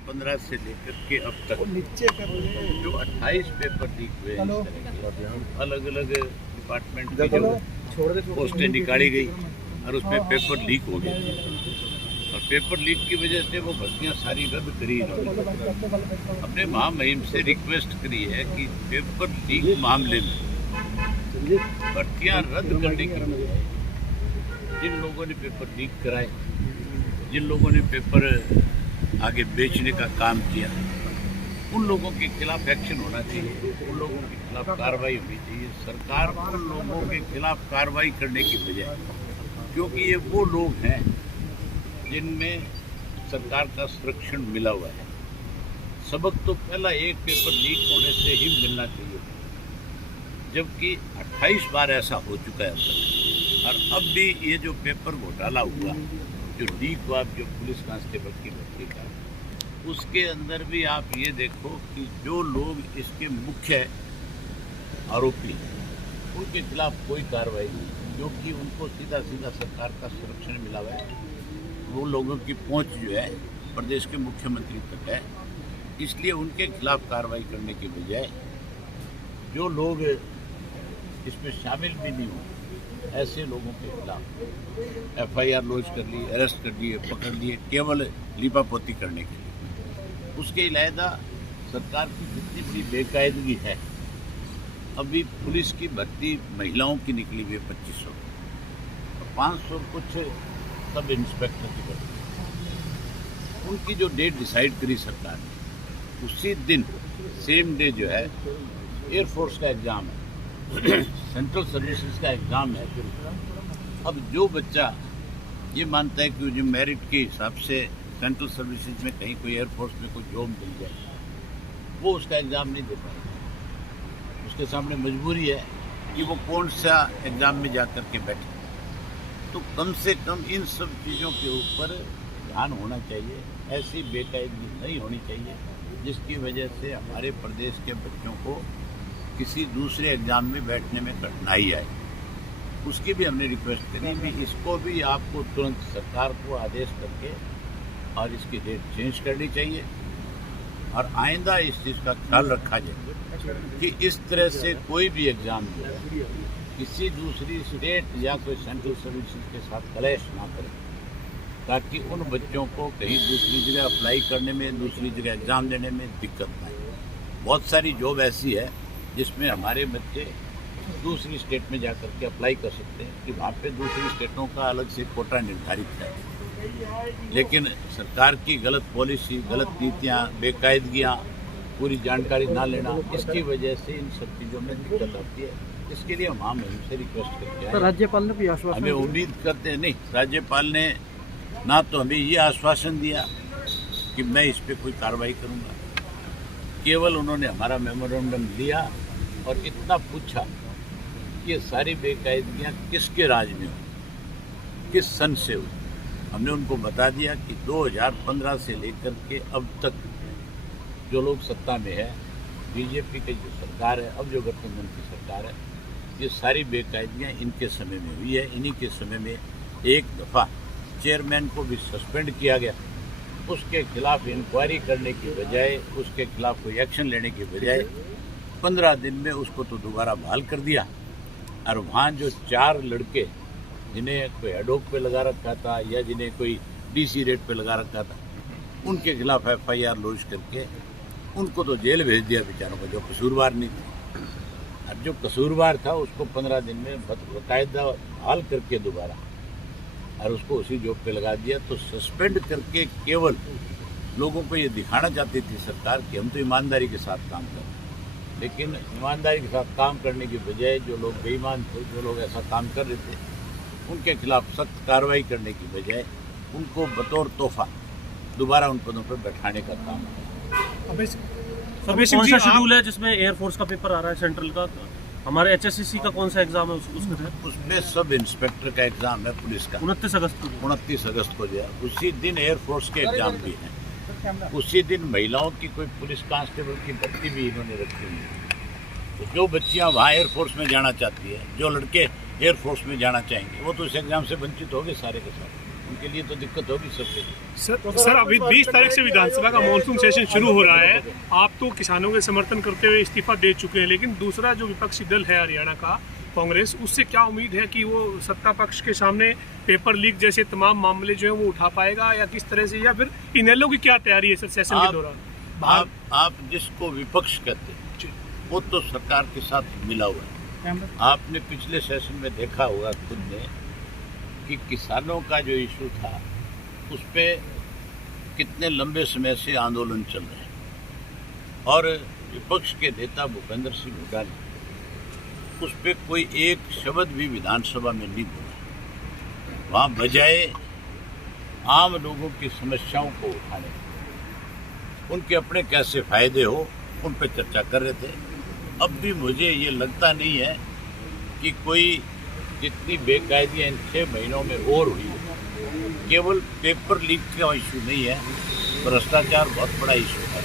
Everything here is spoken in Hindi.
15 से लेकर के अब तक जो 28 पेपर लीक हुए अलग अलग डिपार्टमेंट की जो पोस्टें निकाली गई और उसमें पेपर लीक हो गए और पेपर लीक की वजह से वो भर्तियां सारी रद्द करी इन्होंने। अपने महामहिम से रिक्वेस्ट करी है कि पेपर लीक मामले में भर्तियां रद्द करने की बजाय जिन लोगों ने पेपर लीक कराए, जिन लोगों ने पेपर आगे बेचने का काम किया, उन लोगों के खिलाफ एक्शन होना चाहिए, उन लोगों के खिलाफ कार्रवाई होनी चाहिए। सरकार उन लोगों के खिलाफ कार्रवाई करने की बजाय, क्योंकि ये वो लोग हैं जिनमें सरकार का संरक्षण मिला हुआ है। सबक तो पहला एक पेपर लीक होने से ही मिलना चाहिए, जबकि 28 बार ऐसा हो चुका है अब तक। और अब भी ये जो पेपर घोटाला हुआ, जो लीक हुआ जो पुलिस कांस्टेबल की भर्ती का, उसके अंदर भी आप ये देखो कि जो लोग इसके मुख्य आरोपी उनके खिलाफ कोई कार्रवाई नहीं, क्योंकि उनको सीधा सीधा सरकार का संरक्षण मिला हुआ है। वो लोगों की पहुंच जो है प्रदेश के मुख्यमंत्री तक है, इसलिए उनके खिलाफ कार्रवाई करने के बजाय जो लोग इसमें शामिल भी नहीं हो ऐसे लोगों के खिलाफ FIR लॉन्च कर ली, अरेस्ट कर लिए, पकड़ लिए, केवल लीपापोती करने के लिए। उसके अलावा सरकार की जितनी भी बेकायदगी है, अभी पुलिस की भर्ती महिलाओं की निकली हुई है 2500 और 500 कुछ सब इंस्पेक्टर की भर्ती। उनकी जो डेट डिसाइड करी सरकार ने, उसी दिन सेम डे जो है एयरफोर्स का एग्ज़ाम है, सेंट्रल सर्विसेज का एग्ज़ाम है। अब जो बच्चा ये मानता है कि जो मेरिट के हिसाब से सेंट्रल सर्विसेज में कहीं कोई एयरफोर्स में कोई जॉब मिल जाए, वो उसका एग्ज़ाम नहीं दे पाएगा। उसके सामने मजबूरी है कि वो कौन सा एग्ज़ाम में जा कर के बैठे। तो कम से कम इन सब चीज़ों के ऊपर ध्यान होना चाहिए। ऐसी बेकायदगी नहीं होनी चाहिए जिसकी वजह से हमारे प्रदेश के बच्चों को किसी दूसरे एग्ज़ाम में बैठने में कठिनाई आए। उसकी भी हमने रिक्वेस्ट करी कि इसको भी आपको तुरंत सरकार को आदेश करके और इसकी डेट चेंज करनी चाहिए और आइंदा इस चीज़ का ख्याल रखा जाए कि इस तरह से कोई भी एग्ज़ाम जो है किसी दूसरी स्टेट या कोई सेंट्रल सर्विसेज के साथ क्लैश ना करे, ताकि उन बच्चों को कहीं दूसरी जगह अप्लाई करने में, दूसरी जगह एग्ज़ाम देने में दिक्कत ना आए। बहुत सारी जॉब ऐसी है जिसमें हमारे बच्चे दूसरी स्टेट में जाकर के अप्लाई कर सकते हैं कि वहाँ पे दूसरी स्टेटों का अलग से कोटा निर्धारित है। लेकिन सरकार की गलत पॉलिसी, गलत नीतियाँ, बेकायदगियाँ, पूरी जानकारी ना लेना, इसकी वजह से इन सब चीज़ों में दिक्कत आती है। इसके लिए हम हमसे रिक्वेस्ट करते हैं। राज्यपाल ने भी आश्वासन, हमें उम्मीद करते हैं, नहीं, राज्यपाल ने ना तो हमें ये आश्वासन दिया कि मैं इस पर कोई कार्रवाई करूँगा, केवल उन्होंने हमारा मेमोरेंडम लिया और इतना पूछा कि ये सारी बेकायदगियाँ किसके राज में हुई, किस सन से हुई। हमने उनको बता दिया कि 2015 से लेकर के अब तक जो लोग सत्ता में है, बीजेपी की जो सरकार है, अब जो गठबंधन की सरकार है, ये सारी बेकायदगियाँ इनके समय में हुई है। इन्हीं के समय में एक दफ़ा चेयरमैन को भी सस्पेंड किया गया, उसके खिलाफ इंक्वायरी करने की बजाय, उसके खिलाफ कोई एक्शन लेने की बजाय 15 दिन में उसको तो दोबारा बहाल कर दिया। और वहाँ जो 4 लड़के जिन्हें कोई हेडोक पे लगा रखा था या जिन्हें कोई DC रेट पे लगा रखा था, उनके खिलाफ FIR लॉन्च करके उनको तो जेल भेज दिया बेचारों को, जो कसूरवार नहीं थे। अब जो कसूरवार था उसको 15 दिन में बाकायदा बहाल करके दोबारा और उसको उसी जॉब पे लगा दिया। तो सस्पेंड करके केवल लोगों को ये दिखाना चाहती थी सरकार कि हम तो ईमानदारी के साथ काम कर रहे हैं, लेकिन ईमानदारी के साथ काम करने की बजाय जो लोग बेईमान थे, जो लोग ऐसा काम कर रहे थे, उनके खिलाफ सख्त कार्रवाई करने की बजाय उनको बतौर तोहफा दोबारा उन पदों पर बैठाने का काम है। कौन सा शेड्यूल है जिसमें एयरफोर्स का पेपर आ रहा है सेंट्रल का? हमारे HSCC का कौन सा एग्जाम है उसमें सब इंस्पेक्टर का एग्ज़ाम है पुलिस का 29 अगस्त को। 29 अगस्त को जो है, उसी दिन एयरफोर्स के एग्ज़ाम भी हैं। उसी दिन महिलाओं की कोई पुलिस कांस्टेबल की भर्ती भी इन्होंने रखी हुई है। तो जो बच्चियां वहाँ एयरफोर्स में जाना चाहती है, जो लड़के एयरफोर्स में जाना चाहेंगे, वो तो इस एग्ज़ाम से वंचित हो गए सारे के सारे। उनके लिए तो दिक्कत होगी सबके लिए। सर अभी 20 तारीख से विधानसभा का मॉनसून सेशन शुरू हो रहा है। आप तो किसानों के समर्थन करते हुए इस्तीफा दे चुके हैं, लेकिन दूसरा जो विपक्षी दल है हरियाणा का कांग्रेस, उससे क्या उम्मीद है कि वो सत्ता पक्ष के सामने पेपर लीक जैसे तमाम मामले जो है वो उठा पाएगा, या किस तरह से, या फिर इनेलो की क्या तैयारी है सर सेशन के दौरान? आप जिसको विपक्ष कहते हैं वो तो सरकार के साथ मिला हुआ है। आपने पिछले सेशन में देखा होगा खुद ने कि किसानों का जो इशू था उस पर कितने लंबे समय से आंदोलन चल रहे हैं, और विपक्ष के नेता भूपेंद्र सिंह हुड्डा ने उस पर कोई एक शब्द भी विधानसभा में नहीं बोला। वहाँ बजाय आम लोगों की समस्याओं को उठाने, उनके अपने कैसे फायदे हो उन पर चर्चा कर रहे थे। अब भी मुझे ये लगता नहीं है कि कोई जितनी बेकायदियाँ इन 6 महीनों में और हुई है, केवल पेपर लीक का इशू नहीं है, भ्रष्टाचार बहुत बड़ा इशू है।